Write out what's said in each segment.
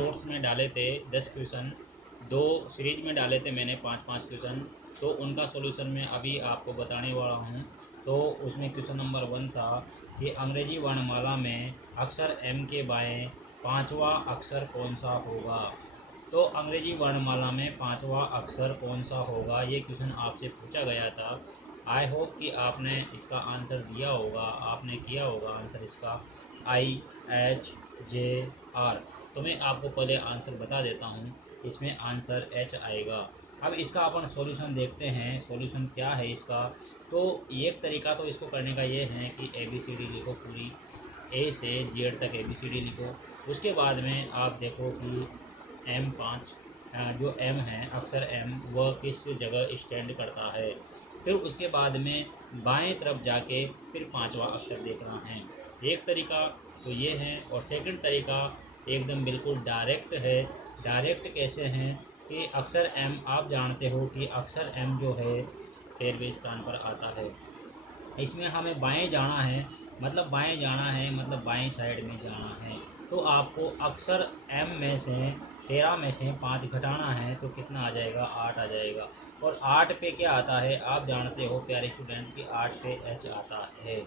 Shorts में डाले थे 10 क्वेश्चन, 2 सीरीज में डाले थे मैंने 5-5 क्वेश्चन, तो उनका सॉल्यूशन मैं अभी आपको बताने वाला हूँ। तो उसमें क्वेश्चन नंबर 1 था कि अंग्रेजी वर्णमाला में अक्षर एम के बाएं पांचवा अक्षर कौन सा होगा। तो अंग्रेजी वर्णमाला में पांचवा अक्षर कौन सा होगा, ये क्वेश्चन आपसे पूछा गया था। आई होप कि आपने इसका आंसर दिया होगा, आपने किया होगा आंसर इसका IHJR। तो मैं आपको पहले आंसर बता देता हूँ, इसमें आंसर H आएगा। अब इसका अपन सॉल्यूशन देखते हैं, सॉल्यूशन क्या है इसका। तो एक तरीका तो इसको करने का ये है कि ABCD लिखो, पूरी A से Z तक ABCD लिखो। उसके बाद में आप देखो कि M5 जो M है, अक्षर M, वह किस जगह स्टैंड करता है। फिर उसके बाद में बाएं तरफ जाके फिर पांचवा अक्षर देखना है। एक तरीका तो ये है, और सेकंड तरीका एकदम बिल्कुल डायरेक्ट है। डायरेक्ट कैसे हैं कि अक्षर M, आप जानते हो कि अक्षर M जो है 13वें स्थान पर आता है। इसमें हमें बाएं जाना है, मतलब बाएं जाना है मतलब बाएं साइड में जाना है। तो आपको अक्षर M में से 13 में से 5 घटाना है, तो कितना आ जाएगा, 8 आ जाएगा। और 8 पे क्या आता है, आप जानते हो प्यारे स्टूडेंट कि 8 पे H आता है।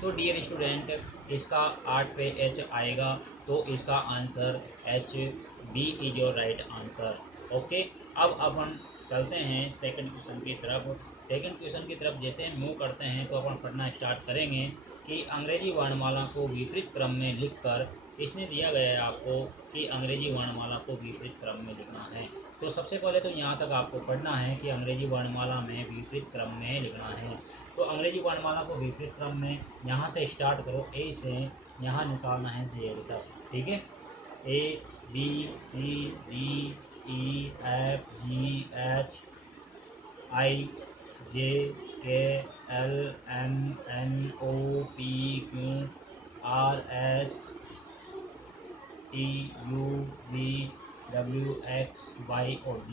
तो डियर स्टूडेंट, इसका 8 पे H आएगा, तो इसका answer HB is your right answer. Okay, अब अपन चलते हैं सेकंड क्वेश्चन की तरफ। सेकंड क्वेश्चन की तरफ जैसे मूव करते हैं तो अपन पढ़ना स्टार्ट करेंगे कि अंग्रेजी वर्णमाला को विपरीत क्रम में लिखकर, इसने दिया गया है आपको कि अंग्रेजी वर्णमाला को विपरीत क्रम में लिखना है। तो सबसे पहले तो यहाँ तक आपको पढ़ना है कि अंग्रेजी वर्णमाला में विपरीत क्रम में लिखना है। तो अंग्रेजी वर्णमाला को विपरीत क्रम में यहाँ से स्टार्ट करो, A से यहाँ निकालना है Z तक, ठीक है। ABCDEFGHIJKLMNOPQRSTUVWXY और Z।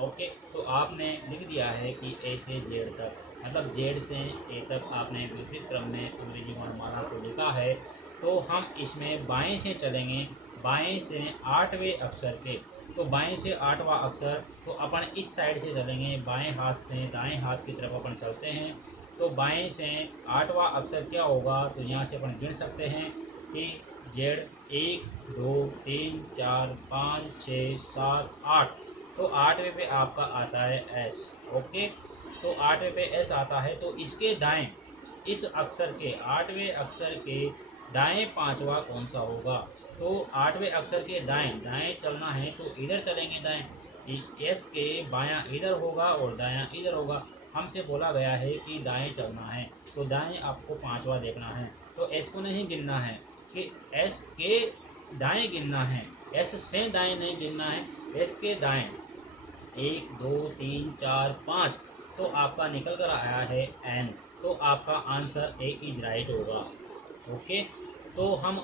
ओके, तो आपने लिख दिया है कि A से Z तक, मतलब Z से A तक आपने विपरीत क्रम में अंग्रेजी वर्णमाला को लिखा है। तो हम इसमें बाएं से चलेंगे, बाएं से 8वें अक्षर के, तो बाएं से 8वां अक्षर, तो अपन इस साइड से चलेंगे, बाएं हाथ से दाएं हाथ की तरफ अपन चलते हैं। तो बाएं से 8वां अक्षर क्या होगा, तो यहाँ से अपन गिन सकते हैं कि Z 1 2 3 4 5 6 7 8। तो 8वें पे आपका आता है S। ओके, तो 8वें पे S आता है, तो इसके दाएं, इस अक्षर के 8वें अक्षर के दाएं पांचवा कौन सा होगा। तो 8वें अक्षर के दाएं दाएं चलना है, तो इधर चलेंगे दाएं, S के बायां इधर होगा और दायां इधर होगा। हमसे बोला गया है कि दाएं चलना है, तो दाएं आपको पांचवा देखना है। तो S को नहीं गिनना है कि S के दाएं गिनना है, S से दाएं नहीं गिनना है, S के दाएं 1 2 3 4 5। तो आपका निकल कर आया है N, तो आपका आंसर A इज राइट होगा। ओके, तो हम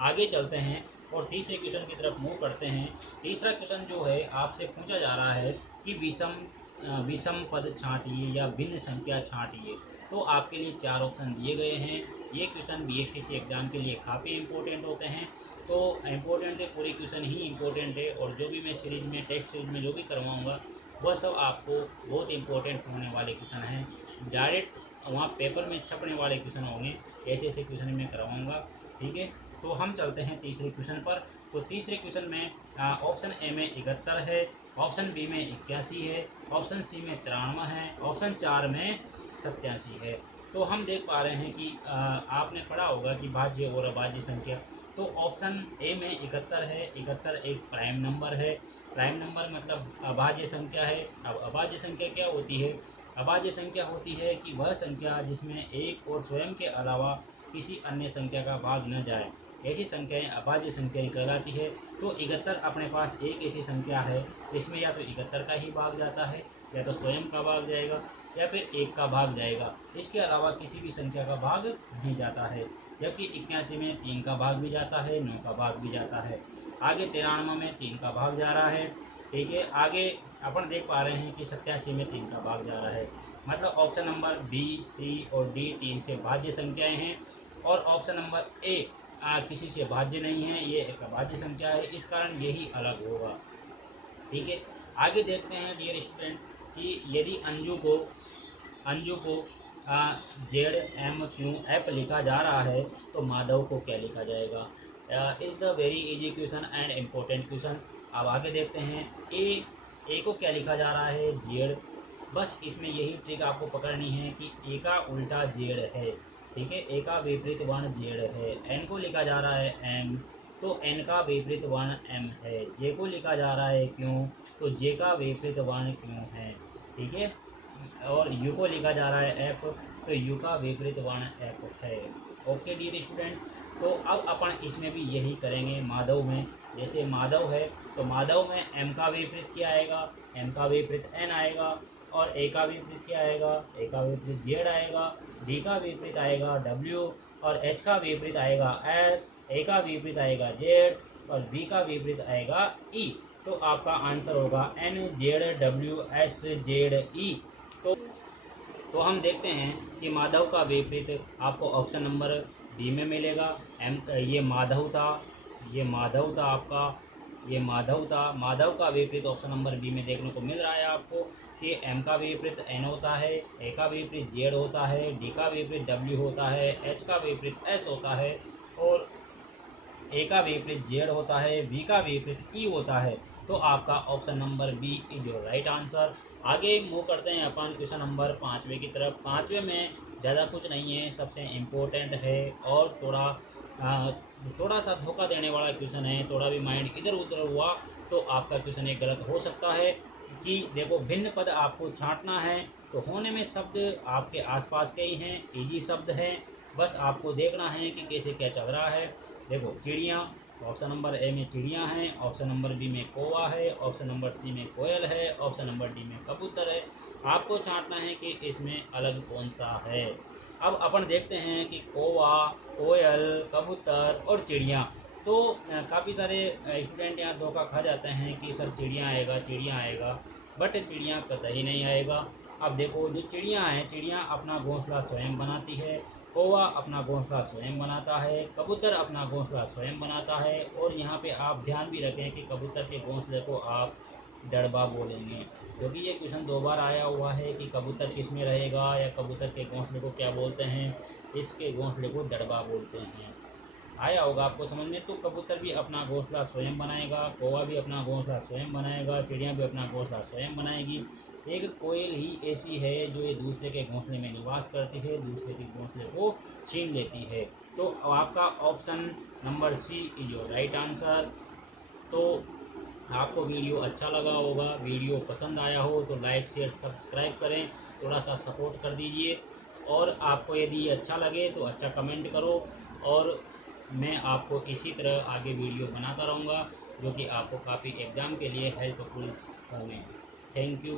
आगे चलते हैं और तीसरे क्वेश्चन की तरफ मूव करते हैं। तीसरा क्वेश्चन जो है आपसे पूछा जा रहा है कि विषम पद छांटिए या भिन्न संख्या छांटिए। तो आपके लिए 4 ऑप्शन दिए गए हैं। ये क्वेश्चन BSTC एग्ज़ाम के लिए काफ़ी इंपॉर्टेंट होते हैं। तो इम्पोर्टेंट है, पूरे क्वेश्चन ही इंपॉर्टेंट है, और जो भी मैं सीरीज़ में टेस्ट सीरीज में जो भी करवाऊँगा वह सब आपको बहुत इंपॉर्टेंट होने वाले क्वेश्चन हैं। डायरेक्ट वहाँ पेपर में छपने वाले क्वेश्चन होंगे, ऐसे ऐसे क्वेश्चन मैं करवाऊँगा, ठीक है। तो हम चलते हैं तीसरे क्वेश्चन पर। तो तीसरे क्वेश्चन में ऑप्शन A में 71 है, ऑप्शन B में 81 है, ऑप्शन C में 93 है, ऑप्शन 4 में 87 है। तो हम देख पा रहे हैं कि आपने पढ़ा होगा कि भाज्य और अभाज्य संख्या। तो ऑप्शन A में 71 है, 71 एक प्राइम नंबर है। प्राइम नंबर मतलब अभाज्य संख्या है। अब अभाज्य संख्या क्या होती है, अभाज्य संख्या होती है कि वह संख्या जिसमें एक और स्वयं के अलावा किसी अन्य संख्या का भाग न जाए, ऐसी संख्याएं अभाज्य संख्याएं कहलाती है। तो 71 अपने पास एक ऐसी संख्या है जिसमें या तो 71 का ही भाग जाता है, या तो स्वयं का भाग जाएगा, या फिर एक का भाग जाएगा, इसके अलावा किसी भी संख्या का भाग नहीं जाता है। जबकि 81 में 3 का भाग भी जाता है, 9 का भाग भी जाता है। आगे 93 में 3 का भाग जा रहा है, ठीक है। आगे अपन देख पा रहे हैं कि 87 में 3 का भाग जा रहा है। मतलब ऑप्शन नंबर B, C और D 3 से भाज्य संख्याएं हैं, और ऑप्शन नंबर A किसी से भाज्य नहीं है, ये एक अभाज्य संख्या है, इस कारण यही अलग होगा। ठीक है, आगे देखते हैं डियर स्टूडेंट कि यदि अंजू को जेड एम क्यू एफ लिखा जा रहा है तो माधव को क्या लिखा जाएगा। Is the very easy question and important question. अब आगे देखते हैं ए को क्या लिखा जा रहा है, जेड। बस इसमें यही ट्रिक आपको पकड़नी है कि ए का उल्टा जेड है। ठीक है, ए का विपरीत वर्ण जेड है। एन को लिखा जा रहा है एम, तो एन का विपरीत वर्ण एम है। जे को लिखा जा रहा है क्यों, तो जे का विपरीत वर्ण क्यों है। ठीक है, और यू को लिखा जा रहा है एफ, तो यू का विपरीत वर्ण एफ है। ओके डियर स्टूडेंट, तो अब अपन इसमें भी यही करेंगे। माधव में जैसे माधव है तो माधव में एम का विपरीत क्या आएगा, एम का विपरीत एन आएगा, और ए का विपरीत क्या आएगा, ए का विपरीत जेड आएगा, डी का विपरीत आएगा डब्ल्यू, और एच का विपरीत आएगा एस, ए का विपरीत आएगा जेड, और बी का विपरीत आएगा ई। तो आपका आंसर होगा N Z W S Z E. तो हम देखते हैं कि माधव का विपरीत आपको ऑप्शन नंबर डी में मिलेगा। ये माधव था, आपका ये माधव था। माधव का विपरीत ऑप्शन नंबर बी में देखने को मिल रहा है आपको कि एम का विपरीत एन होता है, ए का विपरीत जेड होता है, डी का विपरीत डब्ल्यू होता है, एच का विपरीत एस होता है, और ए का विपरीत जेड होता है, बी का विपरीत ई होता है। तो आपका option number B is your right answer. आगे मूव करते हैं अपन क्वेश्चन नंबर 5वें की तरफ। 5वें में ज़्यादा कुछ नहीं है, सबसे इम्पोर्टेंट है और थोड़ा सा धोखा देने वाला क्वेश्चन है। थोड़ा भी माइंड इधर उधर हुआ तो आपका क्वेश्चन एक गलत हो सकता है। कि देखो, भिन्न पद आपको छांटना है, तो होने में शब्द आपके आसपास के ही हैं, इजी शब्द हैं। बस आपको देखना है कि कैसे क्या चल रहा है। देखो, चिड़िया, ऑप्शन नंबर ए में चिड़िया है, ऑप्शन नंबर बी में कौवा है, ऑप्शन नंबर सी में कोयल है, ऑप्शन नंबर डी में कबूतर है। आपको छांटना है कि इसमें अलग कौन सा है। अब अपन देखते हैं कि कौवा, कोयल, कबूतर और चिड़िया। तो काफ़ी सारे स्टूडेंट यहाँ धोखा खा जाते हैं कि सर चिड़िया आएगा, बट चिड़िया कतई नहीं आएगा। अब देखो, जो चिड़िया हैं, चिड़िया अपना घोंसला स्वयं बनाती है, कौवा अपना घोंसला स्वयं बनाता है, कबूतर अपना घोंसला स्वयं बनाता है। और यहाँ पे आप ध्यान भी रखें कि कबूतर के घोंसले को आप डड़बा बोलेंगे, क्योंकि ये क्वेश्चन 2 बार आया हुआ है कि कबूतर किस में रहेगा या कबूतर के घोंसले को क्या बोलते हैं। इसके घोंसले को डड़बा बोलते हैं। आया होगा आपको समझ में। तो कबूतर भी अपना घोंसला स्वयं बनाएगा, कौवा भी अपना घोंसला स्वयं बनाएगा, चिड़िया भी अपना घोंसला स्वयं बनाएगी। एक कोयल ही ऐसी है जो ये दूसरे के घोंसले में निवास करती है, दूसरे के घोंसले को छीन लेती है। तो आपका option number C is your right answer. तो आपको वीडियो अच्छा लगा होगा, वीडियो पसंद आया हो तो लाइक शेयर सब्सक्राइब करें, थोड़ा सा सपोर्ट कर दीजिए। और आपको यदि अच्छा लगे तो अच्छा कमेंट करो, और मैं आपको इसी तरह आगे वीडियो बनाता रहूँगा जो कि आपको काफ़ी एग्ज़ाम के लिए हेल्पफुल होंगे। Thank you.